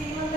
See you